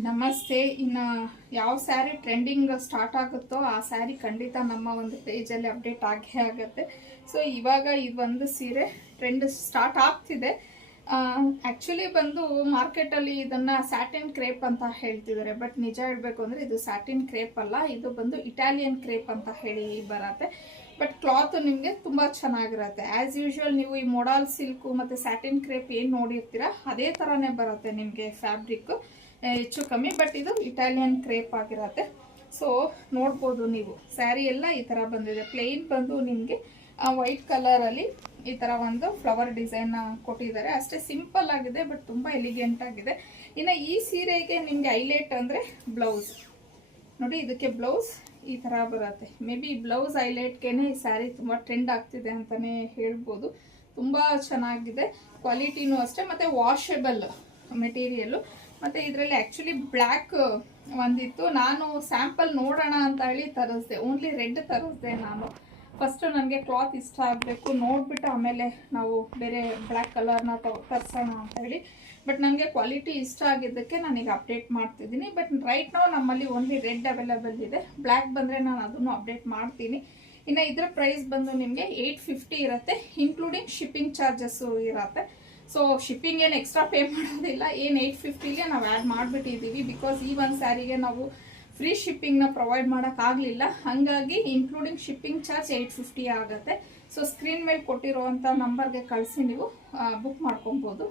ನಮಸ್ತೆ. ಇನ್ನು ಯಾವ ಸ್ಯಾರಿ ಟ್ರೆಂಡಿಂಗ್ ಸ್ಟಾರ್ಟ್ ಆಗುತ್ತೋ ಆ ಸ್ಯಾರಿ ಖಂಡಿತ ನಮ್ಮ ಒಂದು ಪೇಜಲ್ಲಿ ಅಪ್ಡೇಟ್ ಆಗೇ ಆಗುತ್ತೆ. ಸೊ ಇವಾಗ ಇದೊಂದು ಸೀರೆ ಟ್ರೆಂಡ್ ಸ್ಟಾರ್ಟ್ ಆಗ್ತಿದೆ. ಆ್ಯಕ್ಚುಲಿ ಬಂದು ಮಾರ್ಕೆಟಲ್ಲಿ ಇದನ್ನು ಸ್ಯಾಟಿನ್ ಕ್ರೇಪ್ ಅಂತ ಹೇಳ್ತಿದ್ದಾರೆ. ಬಟ್ ನಿಜ ಹೇಳಬೇಕು ಅಂದರೆ ಇದು ಸ್ಯಾಟಿನ್ ಕ್ರೇಪ್ ಅಲ್ಲ, ಇದು ಬಂದು ಇಟಾಲಿಯನ್ ಕ್ರೇಪ್ ಅಂತ ಹೇಳಿ ಬರುತ್ತೆ. ಬಟ್ ಕ್ಲಾತ್ ನಿಮಗೆ ತುಂಬ ಚೆನ್ನಾಗಿರುತ್ತೆ. ಆ್ಯಸ್ ಯೂಶ್ವಲ್ ನೀವು ಈ ಮೊಡಾಲ್ ಸಿಲ್ಕು ಮತ್ತು ಸ್ಯಾಟಿನ್ ಕ್ರೇಪ್ ಏನು ನೋಡಿರ್ತೀರ ಅದೇ ಥರನೇ ಬರುತ್ತೆ ನಿಮಗೆ ಫ್ಯಾಬ್ರಿಕ್ಕು ಹೆಚ್ಚು ಕಮ್ಮಿ. ಬಟ್ ಇದು ಇಟಾಲಿಯನ್ ಕ್ರೇಪ್ ಆಗಿರುತ್ತೆ. ಸೊ ನೋಡ್ಬೋದು ನೀವು ಸ್ಯಾರಿ ಎಲ್ಲ ಈ ಥರ ಬಂದಿದೆ. ಪ್ಲೇನ್ ಬಂದು ನಿಮಗೆ ವೈಟ್ ಕಲರಲ್ಲಿ ಈ ಥರ ಒಂದು ಫ್ಲವರ್ ಡಿಸೈನ್ ಕೊಟ್ಟಿದ್ದಾರೆ. ಅಷ್ಟೇ ಸಿಂಪಲ್ ಆಗಿದೆ, ಬಟ್ ತುಂಬ ಎಲಿಗೆಂಟ್ ಆಗಿದೆ. ಇನ್ನು ಈ ಸೀರೆಗೆ ನಿಮಗೆ ಹೈಲೈಟ್ ಅಂದರೆ ಬ್ಲೌಸ್ ನೋಡಿ. ಇದಕ್ಕೆ ಬ್ಲೌಸ್ ಈ ಥರ ಬರುತ್ತೆ. ಮೇ ಬಿ ಬ್ಲೌಸ್ ಹೈಲೈಟ್ಗೆನೆ ಈ ಸ್ಯಾರಿ ತುಂಬ ಟ್ರೆಂಡ್ ಆಗ್ತಿದೆ ಅಂತಲೇ ಹೇಳ್ಬೋದು. ತುಂಬ ಚೆನ್ನಾಗಿದೆ, ಕ್ವಾಲಿಟಿನೂ ಅಷ್ಟೇ. ಮತ್ತು ವಾಷಬಲ್ ಮೆಟೀರಿಯಲ್ಲು. ಮತ್ತು ಇದರಲ್ಲಿ ಆ್ಯಕ್ಚುಲಿ ಬ್ಲ್ಯಾಕ್ ಒಂದಿತ್ತು, ನಾನು ಸ್ಯಾಂಪಲ್ ನೋಡೋಣ ಅಂತ ಹೇಳಿ ತರಿಸ್ದೆ. ಓನ್ಲಿ ರೆಡ್ ತರಿಸ್ದೆ ನಾನು. ಫಸ್ಟು ನನಗೆ ಕ್ಲಾತ್ ಇಷ್ಟ ಆಗಬೇಕು, ನೋಡಿಬಿಟ್ಟು ಆಮೇಲೆ ನಾವು ಬೇರೆ ಬ್ಲ್ಯಾಕ್ ಕಲರ್ನ ತರಿಸೋಣ ಅಂತ ಹೇಳಿ. ಬಟ್ ನನಗೆ ಕ್ವಾಲಿಟಿ ಇಷ್ಟ ಆಗಿದ್ದಕ್ಕೆ ನಾನೀಗ ಅಪ್ಡೇಟ್ ಮಾಡ್ತಿದ್ದೀನಿ. ಬಟ್ ರೈಟ್ ನಾವು ನಮ್ಮಲ್ಲಿ ಓನ್ಲಿ ರೆಡ್ ಅವೈಲೇಬಲ್ ಇದೆ. ಬ್ಲ್ಯಾಕ್ ಬಂದರೆ ನಾನು ಅದನ್ನು ಅಪ್ಡೇಟ್ ಮಾಡ್ತೀನಿ. ಇನ್ನು ಇದರ ಪ್ರೈಸ್ ಬಂದು ನಿಮಗೆ 850 ಇರುತ್ತೆ, ಇನ್ಕ್ಲೂಡಿಂಗ್ ಶಿಪ್ಪಿಂಗ್ ಚಾರ್ಜಸ್ಸು ಇರುತ್ತೆ. ಸೊ ಶಿಪ್ಪಿಂಗ್ ಏನು ಎಕ್ಸ್ಟ್ರಾ ಪೇ ಮಾಡೋದಿಲ್ಲ. ಏನು 850ಗೆ ನಾವು ಆ್ಯಡ್ ಮಾಡಿಬಿಟ್ಟಿದ್ದೀವಿ. ಬಿಕಾಸ್ ಈ ಒಂದು ಸ್ಯಾರಿಗೆ ನಾವು ಫ್ರೀ ಶಿಪ್ಪಿಂಗ್ನ ಪ್ರೊವೈಡ್ ಮಾಡೋಕ್ಕಾಗಲಿಲ್ಲ. ಹಾಗಾಗಿ ಇನ್ಕ್ಲೂಡಿಂಗ್ ಶಿಪ್ಪಿಂಗ್ ಚಾರ್ಜ್ 850 ಆಗುತ್ತೆ. ಸೊ ಸ್ಕ್ರೀನ್ ಮೇಲೆ ಕೊಟ್ಟಿರೋವಂಥ ನಂಬರ್ಗೆ ಕಳಿಸಿ ನೀವು ಬುಕ್ ಮಾಡ್ಕೊಬೋದು.